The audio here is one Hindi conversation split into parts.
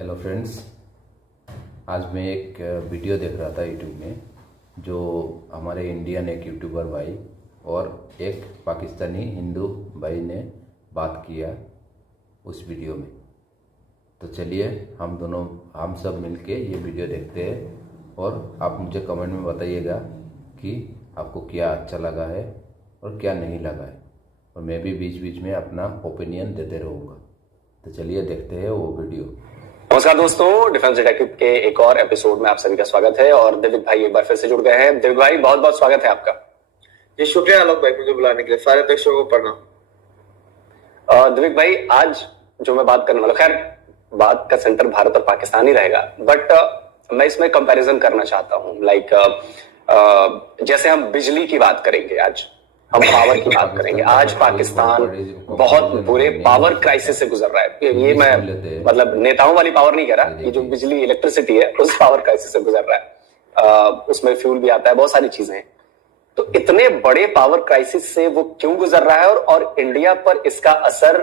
हेलो फ्रेंड्स, आज मैं एक वीडियो देख रहा था यूट्यूब में, जो हमारे इंडियन एक यूट्यूबर भाई और एक पाकिस्तानी हिंदू भाई ने बात किया उस वीडियो में। तो चलिए हम सब मिलके ये वीडियो देखते हैं और आप मुझे कमेंट में बताइएगा कि आपको क्या अच्छा लगा है और क्या नहीं लगा है, और मैं भी बीच बीच में अपना ओपिनियन देते रहूँगा। तो चलिए देखते हैं वो वीडियो। नमस्कार दोस्तों, डिफेंस डिटेक्टिव के एक और एपिसोड में आप सभी का स्वागत है और दिव्य भाई एक बार फिर से जुड़ गए हैं। दिव्य भाई बहुत बहुत स्वागत है आपका। जी शुक्रिया आलोक भाई, मुझे बुलाने के लिए। सारे दर्शकों को प्रणाम। दिव्य भाई, आज जो मैं बात करने वाला, खैर बात का सेंटर भारत और पाकिस्तान ही रहेगा, बट मैं इसमें कंपैरिजन करना चाहता हूँ। जैसे हम बिजली की बात करेंगे, आज हम पावर की बात करेंगे। आज पाकिस्तान बहुत बुरे पावर क्राइसिस से गुजर रहा है। ये मैं मतलब नेताओं वाली पावर नहीं कह रहा, ये जो बिजली इलेक्ट्रिसिटी है उस पावर क्राइसिस से गुजर रहा है। उसमें फ्यूल भी आता है, बहुत सारी चीजें हैं। तो इतने बड़े पावर क्राइसिस से वो क्यों गुजर रहा है और इंडिया पर इसका असर,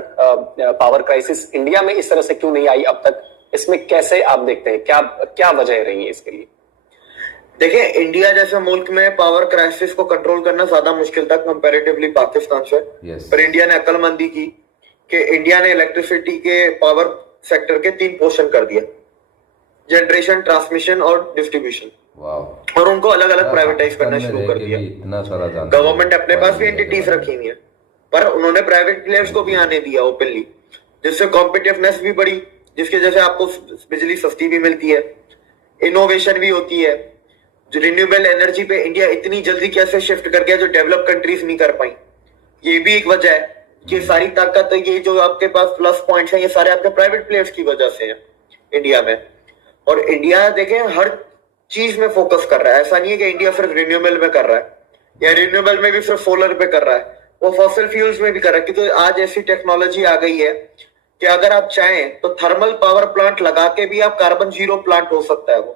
पावर क्राइसिस इंडिया में इस तरह से क्यों नहीं आई अब तक, इसमें कैसे आप देखते हैं, क्या क्या वजह रही है इसके लिए? देखिए, इंडिया जैसे मुल्क में पावर क्राइसिस को कंट्रोल करना ज्यादा मुश्किल था कंपैरेटिवली पाकिस्तान से। पर इंडिया ने अक्लमंदी की कि इंडिया ने इलेक्ट्रिसिटी के पावर सेक्टर के 3 पोर्शन कर दिया: जनरेशन, ट्रांसमिशन और डिस्ट्रीब्यूशन। और उनको अलग अलग प्राइवेटाइज करना शुरू कर दिया। गवर्नमेंट अपने पास भी एंटिटीज रखी हुई है, पर उन्होंने प्राइवेट प्लेयर्स को भी आने दिया ओपनली, जिससे कॉम्पिटिटिवनेस भी बढ़ी, जिसकी वजह से आपको बिजली सस्ती भी मिलती है, इनोवेशन भी होती है। जो रिन्यूएबल एनर्जी पे इंडिया इतनी जल्दी कैसे शिफ्ट कर गया जो डेवलप कंट्रीज नहीं कर पाई, ये भी एक वजह है कि सारी ताकत, ये जो आपके पास प्लस पॉइंट्स हैं, ये सारे आपके प्राइवेट प्लेयर्स की वजह से हैं इंडिया में। और इंडिया देखें हर चीज में फोकस कर रहा है। ऐसा नहीं है कि इंडिया सिर्फ रिन्यूएबल में कर रहा है या रिन्यूएबल में भी सिर्फ सोलर पे कर रहा है, वो फॉसिल फ्यूल्स में भी कर रहा है। क्योंकि आज ऐसी टेक्नोलॉजी आ गई है कि अगर आप चाहें तो थर्मल पावर प्लांट लगा के भी आप कार्बन जीरो प्लांट हो सकता है वो।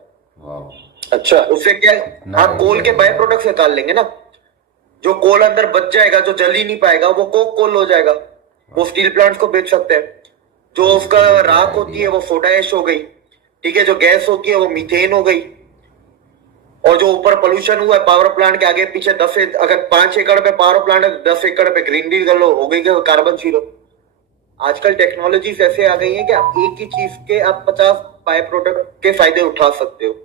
अच्छा, उससे क्या आप कोल के बाय प्रोडक्ट्स निकाल लेंगे ना, जो कोल अंदर बच जाएगा, जो जल ही नहीं पाएगा, वो कोक कोल हो जाएगा, वो स्टील प्लांट्स को बेच सकते हैं। जो उसका राख होती है वो सोडा ऐश हो गई, ठीक है, जो गैस होती है वो मीथेन हो गई, और जो ऊपर पोल्यूशन हुआ है पावर प्लांट के आगे पीछे, अगर 5 एकड़ पे पावर प्लांट है, 10 एकड़ पे ग्रीन डील कर लो, हो गई कार्बन जीरो। आजकल टेक्नोलॉजीज ऐसे आ गई है कि आप एक ही चीज के आप 50 बाय प्रोडक्ट के फायदे उठा सकते हो।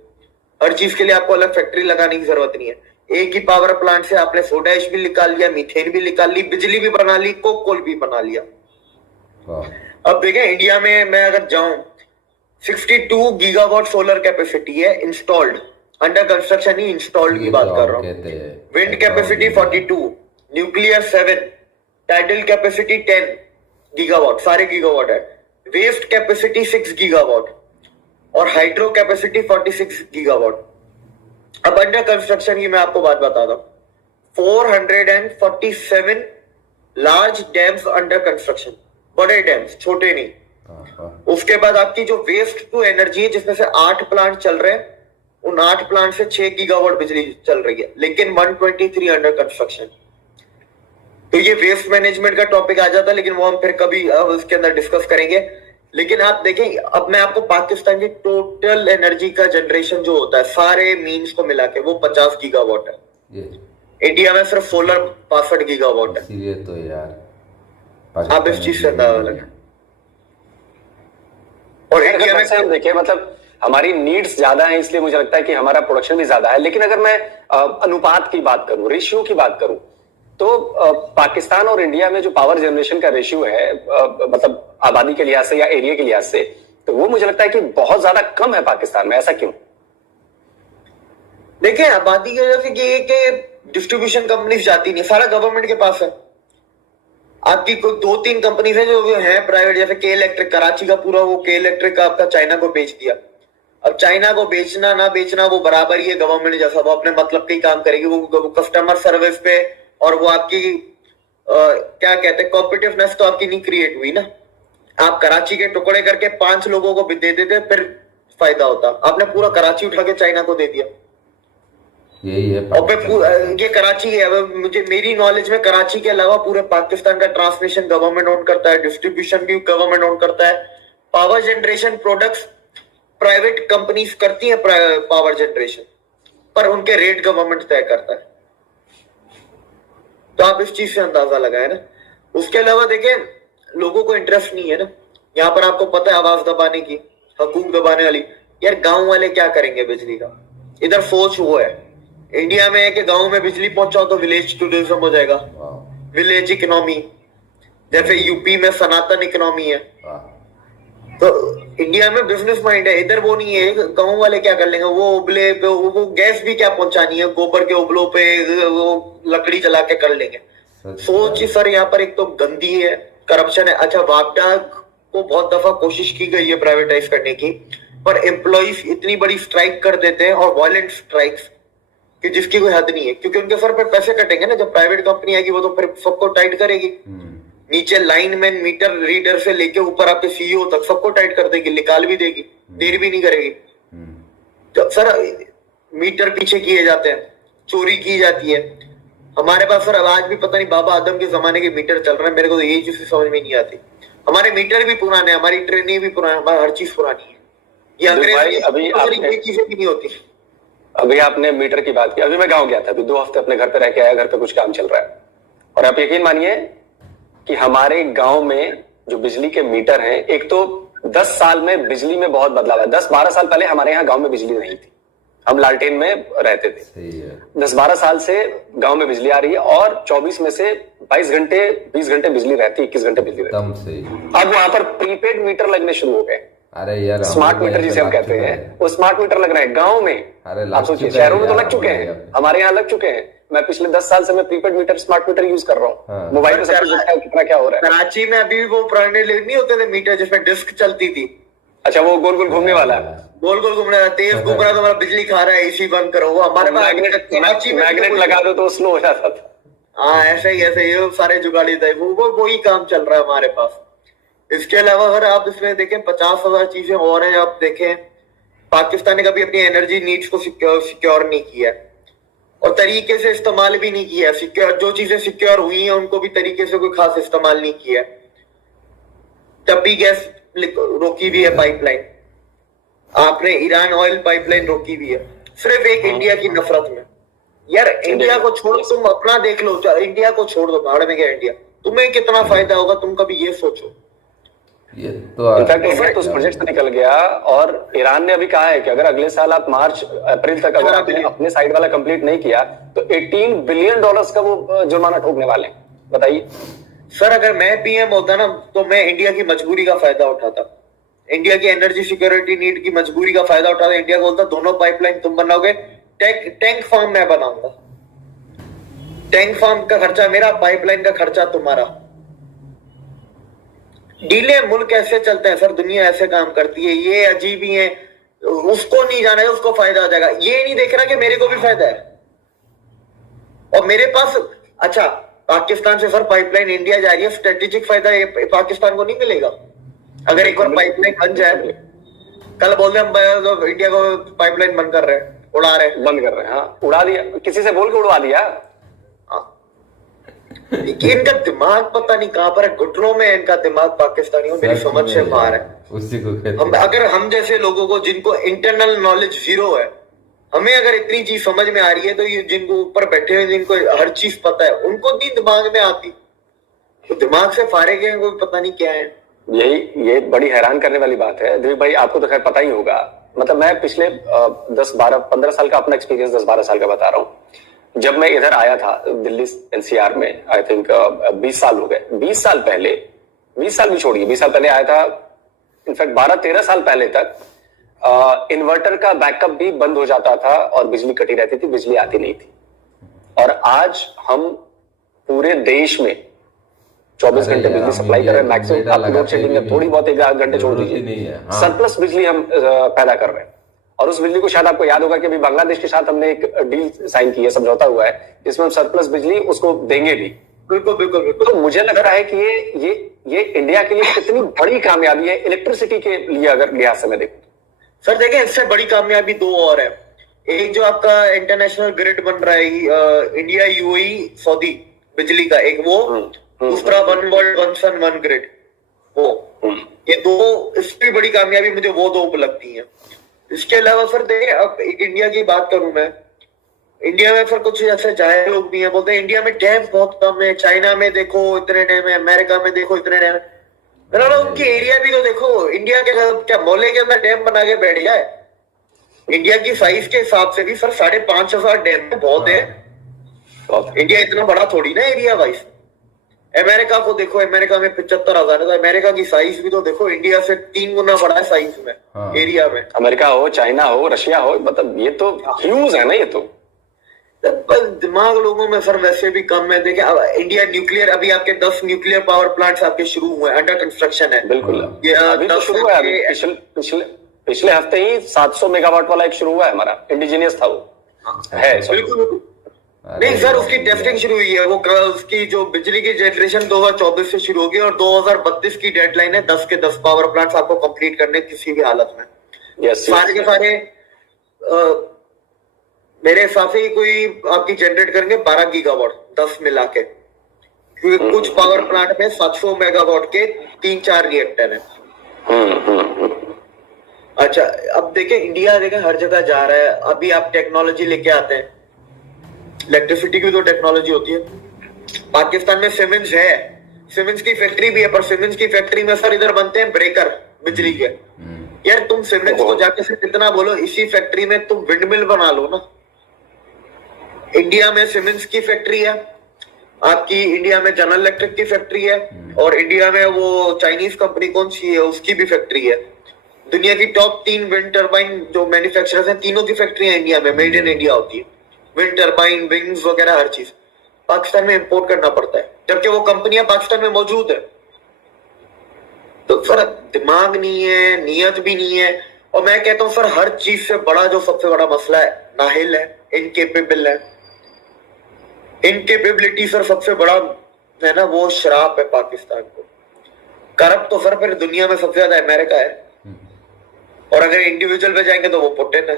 हर चीज के लिए आपको अलग फैक्ट्री लगाने की जरूरत नहीं है। एक ही पावर प्लांट से आपने सोडा ऐश भी निकाल लिया, मीथेन भी निकाल ली, बिजली भी बना ली, कोक कोल भी बना लिया। अब देखें, इंडिया में मैं अगर जाऊं, 62 गीगावाट सोलर कैपेसिटी है इंस्टॉल्ड, अंडर कंस्ट्रक्शन ही इंस्टॉल्ड की बात कर रहा हूं। Wind capacity 42, nuclear 7, tidal capacity 10 gigawatt, सारे गीगावाट है। वेस्ट कैपेसिटी 6 गीगावाट और हाइड्रो कैपेसिटी 46 गीगावाट। अब अंडर कंस्ट्रक्शन की मैं आपको बात बताता हूं, 447 लार्ज डैम्स अंडर कंस्ट्रक्शन, बड़े डैम्स, छोटे नहीं। उसके बाद आपकी जो वेस्ट टू एनर्जी है, जिसमें से 8 प्लांट चल रहे हैं, उन 8 प्लांट से 6 गीगावाट बिजली चल रही है, लेकिन 123 अंडर कंस्ट्रक्शन। तो ये वेस्ट मैनेजमेंट का टॉपिक आ जाता है, लेकिन वो हम फिर कभी उसके अंदर डिस्कस करेंगे। लेकिन आप देखें, अब मैं आपको पाकिस्तान की टोटल एनर्जी का जनरेशन जो होता है सारे मीन्स को मिला के, वो 50 गीगावाट है। इंडिया में सिर्फ सोलर 65 गीगावाट है। ये तो यार आप इस चीज से अंदाजा लगाएं। और इंडिया में हम देखें, मतलब हमारी नीड्स ज्यादा है, इसलिए मुझे लगता है कि हमारा प्रोडक्शन भी ज्यादा है। लेकिन अगर मैं अनुपात की बात करूं, रेशियो की बात करूं, तो पाकिस्तान और इंडिया में जो पावर जनरेशन का रेशियो है, मतलब आबादी के लिहाज से या एरिया के लिहाज से, तो वो मुझे लगता है कि बहुत ज्यादा कम है पाकिस्तान में। ऐसा क्यों? देखिए, आबादी की वजह से ये कि डिस्ट्रीब्यूशन कंपनीज जाती नहीं, सारा गवर्नमेंट के पास है। आपकी कोई 2-3 कंपनीज है जो है प्राइवेट, जैसे के इलेक्ट्रिक, कराची का पूरा वो के इलेक्ट्रिक आपका चाइना को बेच दिया। अब चाइना को बेचना ना बेचना वो बराबर ही है गवर्नमेंट जैसा, वो अपने मतलब का ही काम करेगी। वो कस्टमर सर्विस पे, और वो आपकी क्या कहते हैं, कॉम्पिटिटिवनेस तो आपकी नहीं क्रिएट हुई ना। आप कराची के टुकड़े करके 5 लोगों को भी दे देते, फिर फायदा होता। आपने पूरा कराची उठा के चाइना को दे दिया। यही है और ये कराची है, मुझे मेरी नॉलेज में कराची के अलावा पूरे पाकिस्तान का ट्रांसमिशन गवर्नमेंट ओन करता है, डिस्ट्रीब्यूशन भी गवर्नमेंट ओन करता है, power generation products private companies करती हैं पावर जनरेशन, पर उनके रेट गवर्नमेंट तय करता है। तो आप इस चीज से अंदाजा लगाए ना। उसके अलावा देखें, लोगों को इंटरेस्ट नहीं है ना, यहाँ पर आपको पता है आवाज दबाने की, हुकूक दबाने वाली। यार गांव वाले क्या करेंगे बिजली का? इधर सोच वो है, इंडिया में है कि गांव में बिजली पहुंचाओ तो विलेज टूरिज्म हो जाएगा, विलेज इकोनॉमी, जैसे यूपी में सनातन इकोनॉमी है। तो इंडिया में बिजनेस माइंड है, इधर वो नहीं है। गांव वाले क्या कर लेंगे? वो उबले पे वो गैस भी क्या पहुंचानी है, गोबर के उबलों पे वो लकड़ी जला के कर लेंगे। सोच सर यहाँ पर एक तो गंदी है, करप्शन है। अच्छा, वापडा को बहुत दफा कोशिश की गई है प्राइवेटाइज करने की, पर एम्प्लॉइज इतनी बड़ी स्ट्राइक कर देते हैं, और वायलेंट स्ट्राइक्स, कि जिसकी कोई हद नहीं है, क्योंकि उनके सर पे पैसे कटेंगे ना। जब प्राइवेट कंपनी आएगी वो तो फिर सबको टाइट करेगी, नीचे लाइनमैन मीटर रीडर से लेके ऊपर आपके सीईओ तक सबको टाइट कर देगी, निकाल भी देगी, देर भी नहीं करेगी। तो सर मीटर पीछे किए जाते हैं, चोरी की जाती है। हमारे पास सर आज भी पता नहीं बाबा आदम के जमाने के मीटर चल रहे हैं, मेरे को तो ये चीज समझ में नहीं आती। हमारे मीटर भी पुराने, हमारी ट्रेनें भी पुरानी, हमारी हर चीज पुरानी है। ये अंग्रेज अभी ये चीजें भी नहीं होती। अभी आपने मीटर की बात की, अभी मैं गाँव गया था, अभी 2 हफ्ते अपने घर पे रह के आया, घर पे कुछ काम चल रहा है, और आप यकीन मानिए कि हमारे गांव में जो बिजली के मीटर हैं, एक तो 10 साल में बिजली में बहुत बदलाव है। 10-12 साल पहले हमारे यहाँ गांव में बिजली नहीं थी, हम लालटेन में रहते थे। 10-12 साल से गांव में बिजली आ रही है, और 24 में से 22 घंटे 20 घंटे बिजली रहती है, 21 घंटे बिजली रहती है। अब वहां पर प्रीपेड मीटर लगने शुरू हो गए। अरे यार, स्मार्ट मीटर जिसे हम कहते हैं, वो स्मार्ट मीटर लग रहे हैं गाँव में। आप सोचिए, शहरों में तो लग चुके हैं, हमारे यहाँ लग चुके हैं। मैं पिछले 10 साल से मैं prepaid meter, smart meter use कर रहा हूँ। मोबाइल पे सब कुछ दिखता है कितना क्या हो रहा है। कराची में अभी भी वो पुराने नहीं होते थे मीटर जिसमें डिस्क चलती थी? अच्छा, वो गोल गोल घूमने वाला है, गोल गोल घूमने वाला, तेज घूम रहा है तो हमारा बिजली खा रहा है, एसी बंद करो। वो हमारे पास मैग्नेट लगा दो तो स्लो हो जाता था। हाँ, ऐसे ही ये सारे जुगाड़ी थे, वो ही काम चल रहा है हमारे पास। इसके अलावा अगर आप इसमें देखें 50,000 चीजें और हैं। आप देखें, पाकिस्तान ने कभी अपनी एनर्जी नीड्स को सिक्योर नहीं किया, और तरीके से इस्तेमाल भी नहीं किया। सिक्योर जो चीजें सिक्योर हुई हैं उनको भी तरीके से कोई खास इस्तेमाल नहीं किया। तब भी गैस रोकी भी है पाइपलाइन, आपने ईरान ऑयल पाइपलाइन रोकी भी है, सिर्फ एक इंडिया की नफरत में। यार इंडिया को छोड़ो, तुम अपना देख लो, इंडिया को छोड़ दो, भाड़ में गया इंडिया। तुम्हें कितना फायदा होगा, तुम कभी ये सोचो। ये तो इनफैक्ट तो उस प्रोजेक्ट से निकल गया, और ईरान ने अभी कहा है कि अगर अगले साल आप मार्च अप्रैल तक अगर आपने अपने साइड वाला कंप्लीट नहीं किया तो $18 बिलियन का वो जुर्माना ठोकने वाले हैं। बताइए सर, अगर मैं पीएम होता ना तो मैं इंडिया की मजबूरी का फायदा उठाता, इंडिया की एनर्जी सिक्योरिटी नीड की मजबूरी का फायदा उठाता। इंडिया को बोलता दोनों पाइपलाइन तुम बनाओगे, टैंक फार्म मैं बनाऊंगा, टैंक फार्म का खर्चा मेरा, पाइपलाइन का खर्चा तुम्हारा। डीले मुल्क ऐसे चलते हैं सर, दुनिया ऐसे काम करती है। ये अजीब ही है, उसको नहीं जाना है उसको फायदा आ जाएगा, ये नहीं देख रहा कि मेरे को भी फायदा है। और मेरे पास, अच्छा पाकिस्तान से सर पाइपलाइन इंडिया जा रही है, स्ट्रेटेजिक फायदा पाकिस्तान को नहीं मिलेगा। अगर एक बार पाइपलाइन बन जाए, कल बोल रहे हम इंडिया को पाइपलाइन बंद कर रहे हैं, उड़ा रहे हैं, बंद कर रहे हैं। हाँ, उड़ा दिया, किसी से बोल के उड़वा दिया। इनका दिमाग पता नहीं कहां पर है, घुटनों में इनका दिमाग पाकिस्तानियों, मेरी समझ से बाहर है। उसी को अगर हम जैसे लोगों को जिनको इंटरनल नॉलेज जीरो है, हमें अगर इतनी चीज समझ में आ रही है, तो ये जिनको ऊपर बैठे हुए जिनको हर चीज पता है उनको नहीं दिमाग में आती, तो दिमाग से फारिग है, कोई पता नहीं क्या है। ये बड़ी हैरान करने वाली बात है। दिलीप भाई, आपको तो खैर पता ही होगा, मतलब मैं पिछले 10-12-15 साल का अपना एक्सपीरियंस 10-12 साल का बता रहा हूँ। जब मैं इधर आया था दिल्ली एनसीआर में, आई थिंक 20 साल हो गए। 20 साल पहले, 20 साल भी छोड़िए, 20 साल पहले आया था, इनफैक्ट 12-13 साल पहले तक इन्वर्टर का बैकअप भी बंद हो जाता था और बिजली कटी रहती थी, बिजली आती नहीं थी। और आज हम पूरे देश में 24 घंटे बिजली सप्लाई कर रहे हैं। मैक्सिमम आप लोड शेडिंग में थोड़ी बहुत 1 घंटे छोड़ दीजिए, सरप्लस बिजली हम पैदा कर रहे हैं। और उस बिजली को शायद आपको याद होगा कि अभी बांग्लादेश के साथ हमने एक डील साइन की है, समझौता हुआ है, जिसमें हम सरप्लस बिजली उसको देंगे भी। बिल्कुल बिल्कुल बिल्कुल। तो मुझे लगता है कि ये इंडिया के लिए कितनी बड़ी कामयाबी है इलेक्ट्रिसिटी के लिए, अगर लिहाज से मैं देखूं। सर देखें, इससे बड़ी कामयाबी 2 और है। एक जो आपका इंटरनेशनल ग्रिड बन रहा है, इंडिया यूएई सऊदी बिजली का, एक वो, दूसरा one world one sun one grid, वो ये दो, इससे भी बड़ी कामयाबी मुझे वो दो लगती है। इसके अलावा सर देखिए, अब इंडिया की बात करूं मैं, इंडिया में फिर कुछ ऐसे जाहिर लोग भी हैं, बोलते हैं इंडिया में डैम बहुत कम है, चाइना में देखो इतने डैम है, अमेरिका में देखो इतने डैम है। मेरा ना उनकी एरिया भी तो देखो, इंडिया के क्या मोहल्ले के अंदर डैम बना के बैठ गया है। इंडिया की साइज के हिसाब से भी सर 5,500 डैम है, बहुत है। इंडिया इतना बड़ा थोड़ी ना एरिया वाइज। अमेरिका को देखो, अमेरिका में 75,000 है, तो अमेरिका की साइज भी तो देखो इंडिया से 3 गुना बड़ा है साइज में, एरिया में। अमेरिका हो, चाइना हो, रशिया हो, मतलब ये तो ह्यूज है ना ये तो। दिमाग लोगों में सर वैसे भी कम है। देखिए इंडिया न्यूक्लियर, अभी आपके 10 न्यूक्लियर पावर प्लांट्स आपके शुरू हुए, अंडर कंस्ट्रक्शन है। बिल्कुल, ये अभी तो शुरू हुआ है। पिछले हफ्ते ही 700 मेगावाट वाला एक शुरू हुआ है हमारा, इंडिजीनियस था वो है। बिल्कुल नहीं सर, उसकी टेस्टिंग शुरू हुई है। वो उसकी जो बिजली की जनरेशन 2024 से शुरू होगी और 2032 की डेडलाइन है। 10 के 10 पावर प्लांट्स आपको कंप्लीट करने किसी भी हालत में। सारे के सारे मेरे हिसाब से कोई आपकी जनरेट करेंगे 12 गीगावाट 10 मिला के, क्योंकि कुछ पावर प्लांट में 700 मेगावाट के 3-4 रिएक्टर है। अच्छा, अब देखें इंडिया देखें हर जगह जा रहा है। अभी आप टेक्नोलॉजी लेके आते हैं, इलेक्ट्रिसिटी की तो टेक्नोलॉजी होती है। पाकिस्तान में सीमेंस है, सीमेंस की फैक्ट्री भी है, पर सीमेंस की फैक्ट्री में सर इधर बनते हैं ब्रेकर बिजली के। यार तुम सीमेंस को जाके सिर्फ इतना बोलो, इसी फैक्ट्री में तुम विंडमिल बना लो ना। इंडिया में सीमेंस की फैक्ट्री है आपकी, इंडिया में जनरल इलेक्ट्रिक की फैक्ट्री है, और इंडिया में वो चाइनीज कंपनी कौन सी है उसकी भी फैक्ट्री है। दुनिया की टॉप 3 विंड टर्बाइन जो मैन्युफैक्चरर्स हैं, तीनों की फैक्ट्री है इंडिया में, मेड इन इंडिया होती है। विंड टर्बाइन, विंग्स वगैरह हर चीज पाकिस्तान में इंपोर्ट करना पड़ता है, जबकि वो कंपनियां पाकिस्तान में मौजूद है। तो सर दिमाग नहीं है, नियत भी नहीं है। और मैं कहता हूं सर हर चीज से बड़ा जो सबसे बड़ा मसला है, नाहिल है, इनकेपेबल है। इनकेपेबिलिटी सर सबसे बड़ा है ना, वो शराप है पाकिस्तान को। करप्ट तो सर फिर दुनिया में सबसे ज्यादा अमेरिका है, और अगर इंडिविजुअल पे जाएंगे तो वो पुतिन है,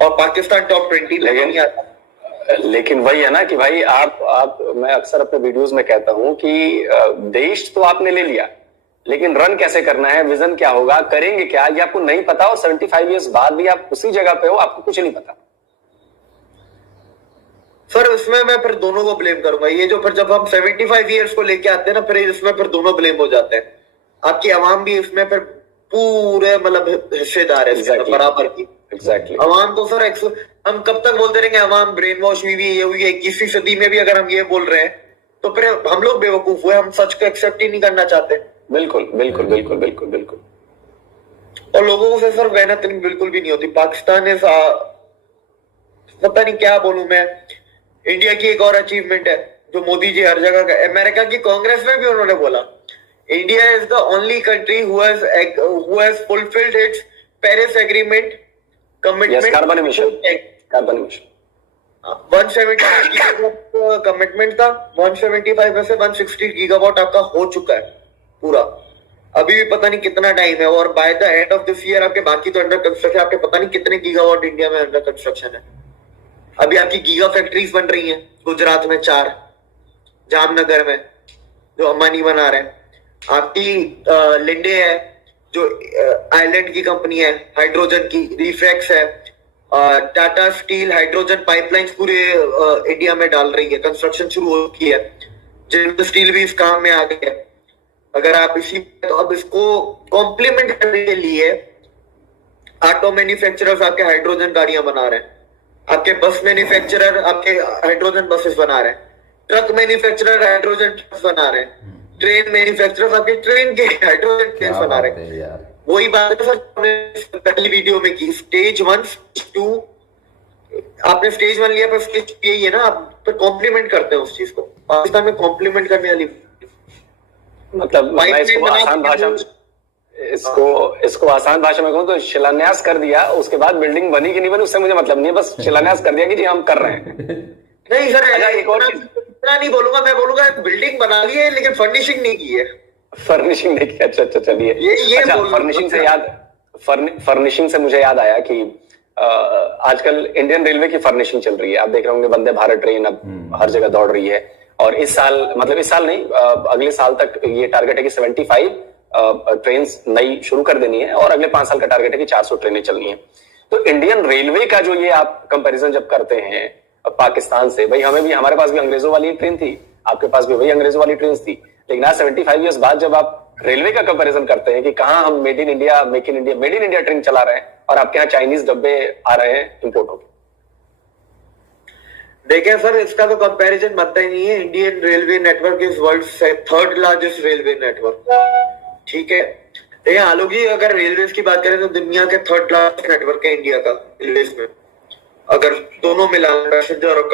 और पाकिस्तान टॉप 20 नहीं आता। लेकिन वही है ना कि भाई आप मैं अक्सर अपने वीडियोस में कहता हूं कि देश तो आपने ले लिया, लेकिन रन कैसे करना है, विजन क्या होगा, करेंगे क्या, ये आपको नहीं पता। और 75 इयर्स बाद भी आप उसी जगह पे हो, आपको कुछ नहीं पता। सर इसमें मैं फिर दोनों को ब्लेम करूंगा। ये जो फिर जब हम 75 इयर्स को लेके आते हैं ना, फिर इसमें फिर दोनों ब्लेम हो जाते हैं। आपकी आवाम भी इसमें फिर पूरे मतलब हिस्सेदार है बराबर की। एग्जैक्टली आवाम तो सर हम कब तक बोलते रहेंगे आवाम ब्रेन वॉश हुई ये हुई है। 21वीं सदी में भी अगर हम ये बोल रहे हैं तो फिर हम लोग बेवकूफ हुए, हम सच को एक्सेप्ट ही नहीं करना चाहते। बिल्कुल बिल्कुल बिल्कुल बिल्कुल बिल्कुल। और लोगों से सर मेहनत बिल्कुल भी नहीं होती। पाकिस्तान ने पता नहीं क्या बोलूं मैं। इंडिया की एक और अचीवमेंट है जो मोदी जी हर जगह का, अमेरिका की कांग्रेस में भी उन्होंने बोला, India is the only country who has fulfilled it's Paris agreement commitment. Carbon emission 170 gigawatt commitment था, 175 में से 160 गीगावाट आपका हो चुका है पूरा। अभी भी पता नहीं कितना टाइम है, और by the end of this year आपके बाकी तो अंडर कंस्ट्रक्शन, आपके पता नहीं कितने गीगावाट इंडिया में अंडर कंस्ट्रक्शन है। अभी आपकी गीगा फैक्ट्रीज बन रही हैं गुजरात में 4, जामनगर में जो अंबानी बना रहे हैं। आपकी लिंडे है जो आयरलैंड की कंपनी है, हाइड्रोजन की, रिफ्रेक्स है, टाटा स्टील हाइड्रोजन पाइपलाइंस पूरे इंडिया में डाल रही है, कंस्ट्रक्शन शुरू हो चुकी है। जिंदल स्टील भी इस काम में आ गई है। अगर आप इसी तो अब इसको कॉम्प्लीमेंट करने के लिए ऑटो मैन्युफैक्चरर्स आपके हाइड्रोजन गाड़ियां बना रहे हैं, आपके बस मैन्युफैक्चरर आपके हाइड्रोजन बसेस बना रहे हैं, ट्रक मैन्युफैक्चरर हाइड्रोजन ट्रक्स बना रहे हैं, ट्रेन मैन्युफैक्चरर्स आपके ट्रेन के हाइड्रोजन ट्रेन बना रहे हैं। वही बात है सर हमने पहली वीडियो में की, स्टेज 1 स्टेज 2। आपने स्टेज 1 लिया पर स्टेज यही है ना, आप तो कॉम्प्लीमेंट करते हैं उस चीज को। पाकिस्तान में कॉम्प्लीमेंट करने वाली मतलब मैं इसको आसान भाषा इसको आसान भाषा में कहूँ तो शिलान्यास कर दिया, उसके बाद बिल्डिंग बनी कि नहीं बनी उससे मुझे मतलब नहीं है, बस शिलान्यास कर दिया कि जी हम कर रहे हैं। नहीं सर एक और इतना नहीं बोलूंगा, मैं बोलूंगा बिल्डिंग बना ली है लेकिन फर्निशिंग नहीं की है। फर्निशिंग नहीं की, अच्छा अच्छा चलिए। अच्छा, फर्निशिंग से मुझे याद आया कि आजकल इंडियन रेलवे की फर्निशिंग चल रही है। आप देख रहे होंगे वंदे भारत ट्रेन अब हर जगह दौड़ रही है, और इस साल नहीं, अगले साल तक ये टारगेट है कि 75 ट्रेन नई शुरू कर देनी है, और अगले 5 साल का टारगेट है कि 400 ट्रेनें चलनी है। तो इंडियन रेलवे का जो ये आप कंपैरिजन जब करते हैं पाकिस्तान से, भाई हमारे पास भी अंग्रेजों वाली ट्रेन थी, आपके पास भी वही अंग्रेजों वाली ट्रेन थी, लेकिन आज 75 ईयर्स बाद जब आप रेलवे का कंपैरिजन करते हैं कि कहां हम मेड इन इंडिया ट्रेन चला रहे हैं और आपके यहाँ चाइनीज डब्बे आ रहे हैं इंपोर्ट होकर। देखिए सर, इसका तो कंपैरिजन बनता ही नहीं है। Indian railway network is world 3rd largest railway network, ठीक है। देखिए आलोक जी, अगर रेलवेज की बात करें तो दुनिया के 3rd लार्जेस्ट नेटवर्क है इंडिया का रेलवेज में, अगर दोनों मिला पैसेंजर और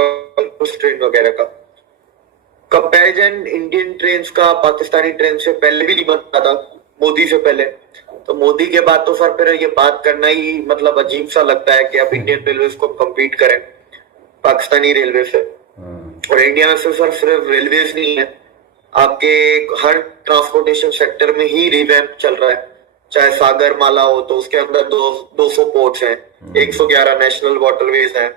ट्रेन वगैरह का। कंपैरिजन इंडियन ट्रेन का पाकिस्तानी ट्रेन से पहले भी नहीं बनता था, मोदी से पहले। तो मोदी के बाद तो सर फिर ये बात करना ही मतलब अजीब सा लगता है कि आप इंडियन रेलवे को कम्पीट करें पाकिस्तानी रेलवे से। और इंडिया में सिर्फ रेलवेज नहीं है, आपके हर ट्रांसपोर्टेशन सेक्टर में ही रिवैम्प चल रहा है। चाहे सागर माला हो तो उसके अंदर 200 पोर्ट्स हैं, 111 नेशनल वाटरवेज हैं,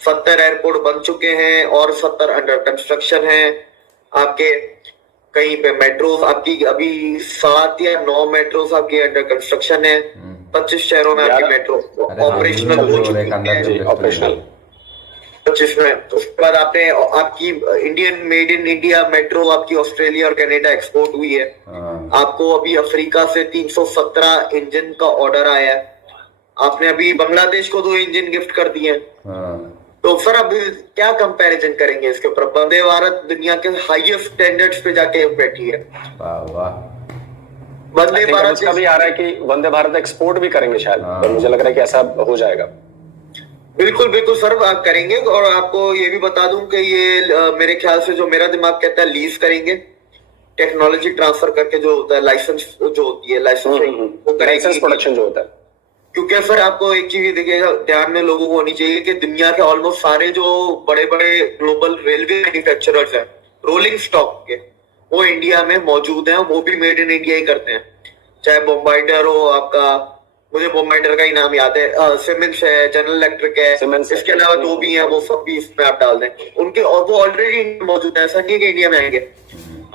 70 एयरपोर्ट बन चुके हैं और 70 अंडर कंस्ट्रक्शन हैं। आपके कहीं पे मेट्रो आपकी अभी 7 या 9 मेट्रो आपकी अंडर कंस्ट्रक्शन है। 25 शहरों में आपकी मेट्रो ऑपरेशनल हो चुकी है, ऑपरेशनल 25 में। उसके बाद आपकी Indian made in India metro आपकी ऑस्ट्रेलिया और कनाडा एक्सपोर्ट हुई है। आपको अभी अफ्रीका से 317 इंजन का ऑर्डर आया है। आपने अभी बांग्लादेश को 2 इंजन गिफ्ट कर दिए। तो सर अब क्या कंपैरिजन करेंगे इसके ऊपर? वंदे भारत दुनिया के हाईएस्ट स्टैंडर्ड्स पे जाके बैठी है। वंदे भारत का भी आ रहा है कि वंदे भारत एक्सपोर्ट भी करेंगे शायद, तो मुझे लग रहा है कि ऐसा हो जाएगा। बिल्कुल बिल्कुल सर, आप करेंगे। और आपको ये भी बता दूं कि ये मेरे ख्याल से जो मेरा दिमाग कहता है लीज करेंगे, टेक्नोलॉजी ट्रांसफर करके जो होता है, लाइसेंस जो होती है, लाइसेंस प्रोडक्शन जो होता है। क्योंकि सर आपको एक चीज देखिएगा, ध्यान में लोगों को होनी चाहिए कि दुनिया के ऑलमोस्ट सारे जो बड़े बड़े ग्लोबल रेलवे मैन्युफैक्चरर्स हैं रोलिंग स्टॉक के, वो इंडिया में मौजूद हैं, वो भी मेड इन इंडिया ही करते हैं। चाहे बोम्बाइडर हो आपका, मुझे बोम्बाइडर का ही नाम याद है, सिमेंस है, जनरल इलेक्ट्रिक है, इसके अलावा 2 भी हैं, वो सब भी इसमें आप डाल दें उनके, और वो ऑलरेडी मौजूद है, ऐसा नहीं है कि इंडिया में आएंगे।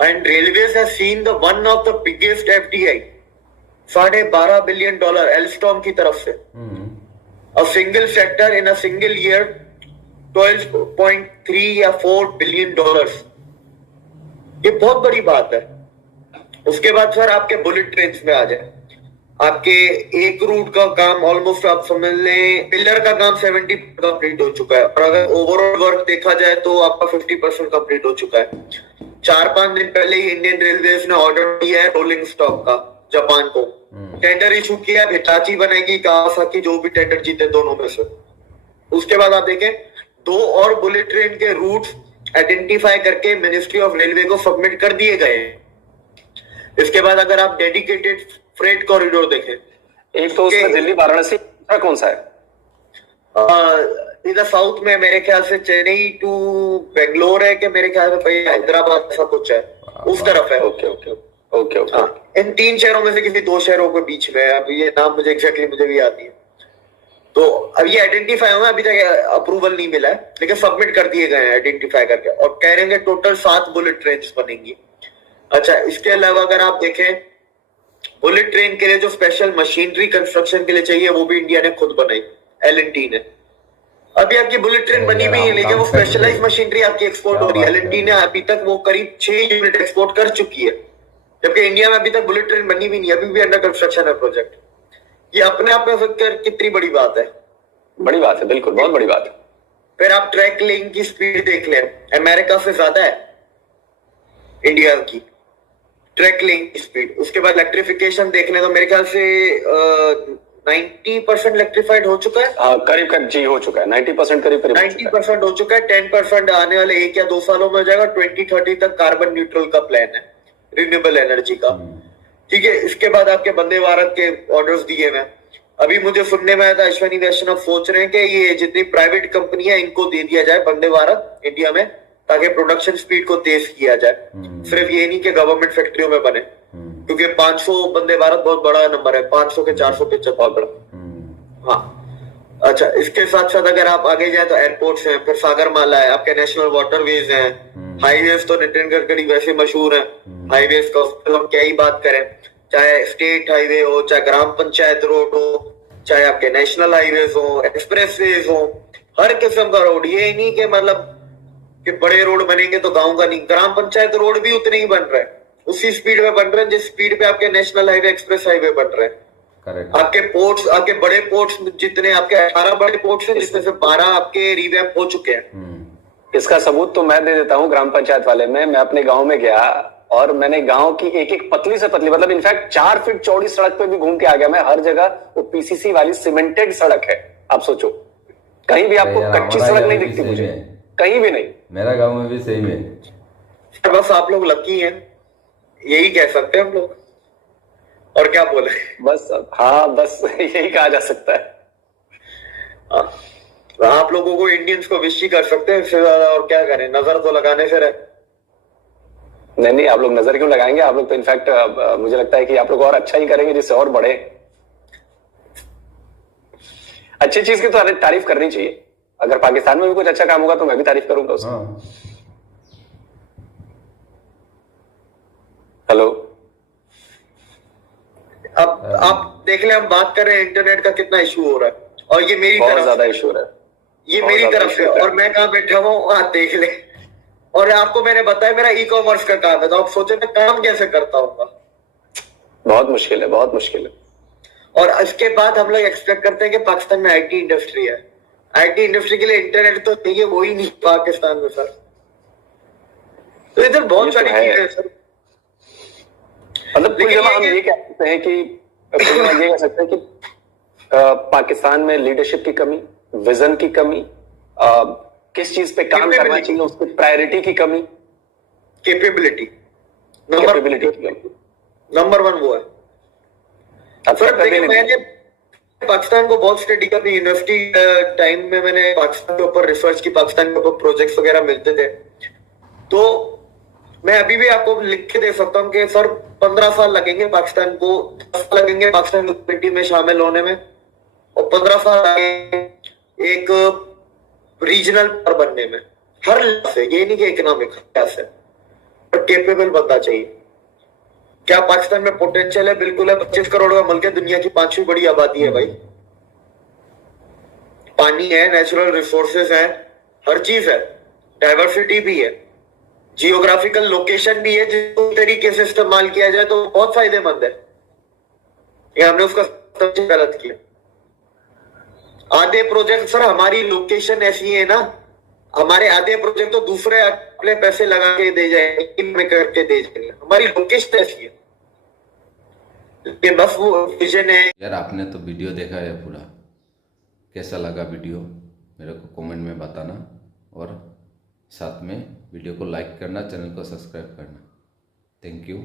And railways has seen the one of the biggest FDI, $12.5 billion Alstom की तरफ से। A single sector in a single year 12.3 या 4 बिलियन डॉलर्स, ये बहुत बड़ी बात है। उसके बाद सर आपके बुलेट ट्रेन में आ जाए, आपके एक रूट का काम ऑलमोस्ट आप समझ लें, पिलर का काम 70% कंप्लीट हो चुका है, और अगर ओवरऑल वर्क देखा जाए तो आपका 50% कंप्लीट हो चुका है। 4-5 दिन पहले ही इंडियन रेलवेज ने ऑर्डर दिया है रोलिंग स्टॉक का जापान को, टेंडर इशू किया, हिटाची बनेगी, कावासाकी, जो भी टेंडर जीते दोनों में से। उसके बाद आप देखें 2 और बुलेट ट्रेन के रूट्स आइडेंटिफाई करके मिनिस्ट्री ऑफ रेलवे को सबमिट कर दिए गए। इसके बाद अगर आप डेडिकेटेड फ्रेट कॉरिडोर देखें, एक तो उसमें दिल्ली वाराणसी, कौन सा है? इधर साउथ में मेरे ख्याल से चेन्नई टू बेंगलोर है, कि मेरे ख्याल में हैदराबाद ऐसा कुछ है, उस तरफ है। ओके। इन 3 शहरों में से किसी 2 शहरों के बीच में, अब ये नाम मुझे एग्जैक्टली मुझे भी याद नहीं है। तो अब ये आइडेंटिफाई हुआ, अभी तक अप्रूवल नहीं मिला है, लेकिन सबमिट कर दिए गए हैं आइडेंटिफाई करके, और कह रहे हैं टोटल 7 बुलेट ट्रेन बनेंगी। अच्छा, इसके अलावा अगर आप देखें बुलेट ट्रेन के लिए जो स्पेशल मशीनरी कंस्ट्रक्शन के लिए चाहिए, वो भी इंडिया ने खुद बनाई, L&T ने। अभी आपकी बुलेट ट्रेन बनी भी है, लेकिन वो स्पेशलाइज मशीनरी आपकी एक्सपोर्ट हो रही है। L&T ने अभी तक वो करीब 6 यूनिट एक्सपोर्ट कर चुकी है, जबकि इंडिया में अभी तक बुलेट ट्रेन बनी भी नहीं, अभी भी अंडर कंस्ट्रक्शन है प्रोजेक्ट। ये अपने आप में कितनी बड़ी बात है? बड़ी बात है, बिल्कुल बहुत बड़ी बात है। फिर आप ट्रैक लेन की स्पीड देख लें, अमेरिका से ज्यादा है इंडिया की ट्रैक लेन की स्पीड। उसके बाद इलेक्ट्रिफिकेशन देख लें तो मेरे ख्याल से 90% इलेक्ट्रिफाइड हो चुका है। करीब जी हो चुका है, 90% करीब 90% हो चुका है। 10% आने वाले 1 या 2 सालों में हो जाएगा। 2030 तक कार्बन न्यूट्रल का प्लान है रिन्यूएबल एनर्जी का, ठीक है। इसके बाद आपके वंदे भारत के ऑर्डर्स दिए हुए। अभी मुझे सुनने में आया था अश्विनी वैष्णव सोच रहे हैं कि ये जितनी प्राइवेट कंपनी है इनको दे दिया जाए वंदे भारत इंडिया में, ताकि प्रोडक्शन स्पीड को तेज किया जाए। सिर्फ ये नहीं कि गवर्नमेंट फैक्ट्रियों में बने, क्योंकि 500 वंदे भारत बहुत बड़ा नंबर है, 500 के 475 बहुत बड़ा। हाँ, अच्छा, इसके साथ साथ अगर आप आगे जाए तो एयरपोर्ट्स हैं, फिर सागरमाला है, आपके नेशनल वाटरवेज हैं, हाईवेज तो नितिन गडकरी वैसे मशहूर है, हाईवेज का तो हम क्या ही बात करें, चाहे स्टेट हाईवे हो, चाहे ग्राम पंचायत रोड हो, चाहे आपके नेशनल हाईवेज हो, एक्सप्रेसवेज हो, हर किस्म का रोड। ये नहीं कि मतलब कि बड़े रोड बनेंगे तो गांव का नहीं, ग्राम पंचायत रोड भी उतने ही बन रहे हैं, उसी स्पीड में बन रहे हैं जिस स्पीड पे आपके नेशनल हाईवे एक्सप्रेस हाईवे बन रहे हैं। करेक्ट। आपके पोर्ट्स, आपके बड़े पोर्ट्स, जितने आपके 18 बड़े पोर्ट्स हैं जिसमें से 12 आपके रिवैम्प हो चुके हैं। इसका सबूत तो मैं दे देता हूँ ग्राम पंचायत वाले में। मैं अपने गांव में गया और मैंने गांव की एक एक पतली से पतली, मतलब इनफैक्ट 4 फीट चौड़ी सड़क पे भी घूम के आ गया मैं। हर जगह वो पीसीसी वाली सीमेंटेड सड़क है। आप सोचो, कहीं भी आपको कच्ची सड़क नहीं दिखती मुझे, कहीं भी नहीं। मेरा गांव में भी सेम है। बस आप लोग लकी हैं, यही कह सकते हैं हम लोग, और क्या बोले। बस हाँ, बस यही कहा जा सकता है। आप लोगों को इंडियंस को विश ही कर सकते हैं, इससे ज्यादा और क्या करें, नजर तो लगाने से रहे। नहीं, आप लोग नजर क्यों लगाएंगे? आप लोग तो इनफैक्ट मुझे लगता है कि आप लोग और अच्छा ही करेंगे, जिससे और बढ़े। अच्छी चीज की तो तारीफ करनी चाहिए। अगर पाकिस्तान में भी कुछ अच्छा काम होगा तो मैं भी तारीफ करूंगा उसकी। हेलो, अब आप देख ले, हम बात कर रहे हैं इंटरनेट का कितना इशू हो रहा है, और ये मेरी बहुत तरफ ज्यादा इशू हो रहा है, ये मेरी तरफ से, और मैं कहाँ बैठा हूँ आप देख ले। और आपको मैंने बताया मेरा ई कॉमर्स का काम है, तो आप सोचे मैं काम कैसे करता हूँ। बहुत मुश्किल है, बहुत मुश्किल है। और इसके बाद हम लोग एक्सपेक्ट करते हैं कि पाकिस्तान में आईटी इंडस्ट्री है। आईटी इंडस्ट्री के लिए इंटरनेट तो चाहिए, वो ही नहीं पाकिस्तान में सर। तो इधर बहुत सारी चीजें हैं सर। मतलब कुछ जगह हम ये कह सकते हैं कि ये कह सकते हैं कि पाकिस्तान में लीडरशिप की कमी, विजन की कमी, किस चीज पे काम करना चाहिए उसकी प्रायोरिटी की कमी, कैपेबिलिटी की नंबर 1 वो है। सर देखिए, मैंने पाकिस्तान को बहुत स्टडी करनी, यूनिवर्सिटी टाइम में मैंने पाकिस्तान के ऊपर रिसर्च की, पाकिस्तान के ऊपर प्रोजेक्ट्स वगैरह मिलते थे। तो मैं अभी भी आपको लिख के दे सकता हूँ कि सर 15 साल लगेंगे पाकिस्तान को, 10 साल लगेंगे पाकिस्तान की कम्युनिटी में शामिल होने में, और 15 साल लगेंगे एक रीजनल पावर बनने में। हर लिहाज से, ये नहीं कि इकोनॉमिक लिहाज से, पर कैपेबल बनना चाहिए। क्या पाकिस्तान में पोटेंशियल है? बिल्कुल है। 25 करोड़ का मुल्क है, दुनिया की 5वीं बड़ी आबादी है भाई। पानी है, नेचुरल रिसोर्सेज है, हर चीज है, डाइवर्सिटी भी है, जियोग्राफिकल लोकेशन भी है, जिस तरीके से इस्तेमाल किया जाए तो बहुत फायदेमंद है। ये हमने उसका गलत किया। आधे प्रोजेक्ट सर, हमारी लोकेशन ऐसी है ना, हमारे आधे प्रोजेक्ट तो दूसरे अपने पैसे लगा के दे जाएंगे, करके दे जाएंगे, हमारी लोकेशन ऐसी है। ये बस वो विजन है। यार आपने तो वीडियो देखा है पूरा, कैसा लगा वीडियो मेरे को कमेंट में बताना, और साथ में वीडियो को लाइक करना, चैनल को सब्सक्राइब करना। Thank you.